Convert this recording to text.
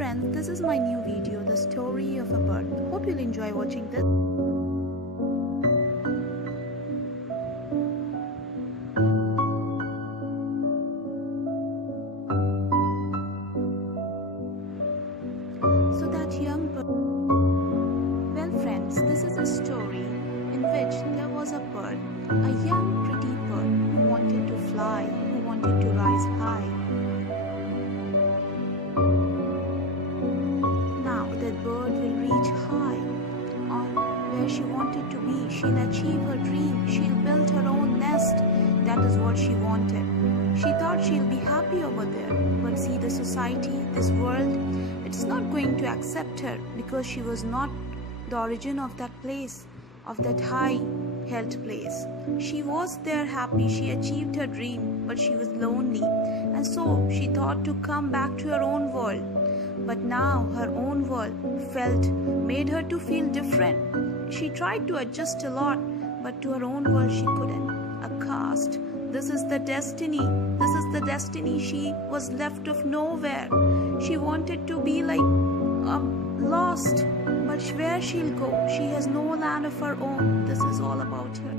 friends, this is my new video, the story of a bird. Hope you'll enjoy watching this. So that young bird. Well friends, this is a story in which there was a bird, a young pretty bird who wanted to fly, who wanted to rise high. Now that bird will reach high on where she wanted to be. She'll achieve her dream. She'll build her own nest. That is what she wanted. She thought she'll be happy over there. But see, the society, this world, it's not going to accept her because she was not the origin of that place, of that high held place. She was there happy. She achieved her dream, but she was lonely. And so she thought to come back to her own world. But now her own world made her to feel different. She tried to adjust a lot, but to her own world she couldn't. A caste. This is the destiny. This is the destiny. She was left of nowhere. She wanted to be like lost. But where she'll go? She has no land of her own. This is all about her.